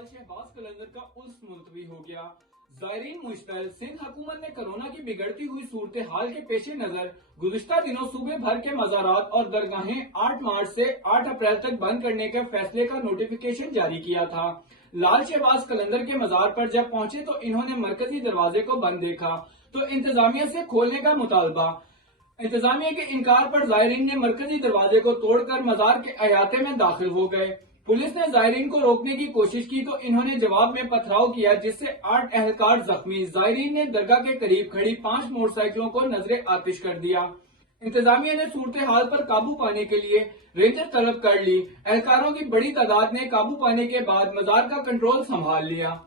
लाल शहबाज कलंदर का उर्स मुलतवी हो गया। ज़ायरीन मुश्तल। सिंध हुकूमत ने कोरोना की बिगड़ती हुई सूरत हाल के पेश नजर गुज़िश्ता दिनों सूबे भर के मज़ारात और दरगाहें 8 मार्च से 8 अप्रैल तक बंद करने के फैसले का नोटिफिकेशन जारी किया था। लाल शहबाज कलंदर के मज़ार पर जब पहुंचे तो इन्होंने मरकजी दरवाजे को बंद देखा तो इंतजामिया से खोलने का मुतालबा। इंतजामिया के इनकार पर ज़ायरीन ने मरकजी दरवाजे को तोड़कर मज़ार के अहाते में दाखिल हो गए। पुलिस ने ज़ायरीन को रोकने की कोशिश की तो इन्होंने जवाब में पथराव किया, जिससे 8 एहलकार जख्मी। ज़ायरीन ने दरगाह के करीब खड़ी 5 मोटरसाइकिलों को नजरे आतिश कर दिया। इंतजामिया ने सूरत हाल पर काबू पाने के लिए रेंजर तलब कर ली। एहलकारों की बड़ी तादाद ने काबू पाने के बाद मज़ार का कंट्रोल संभाल लिया।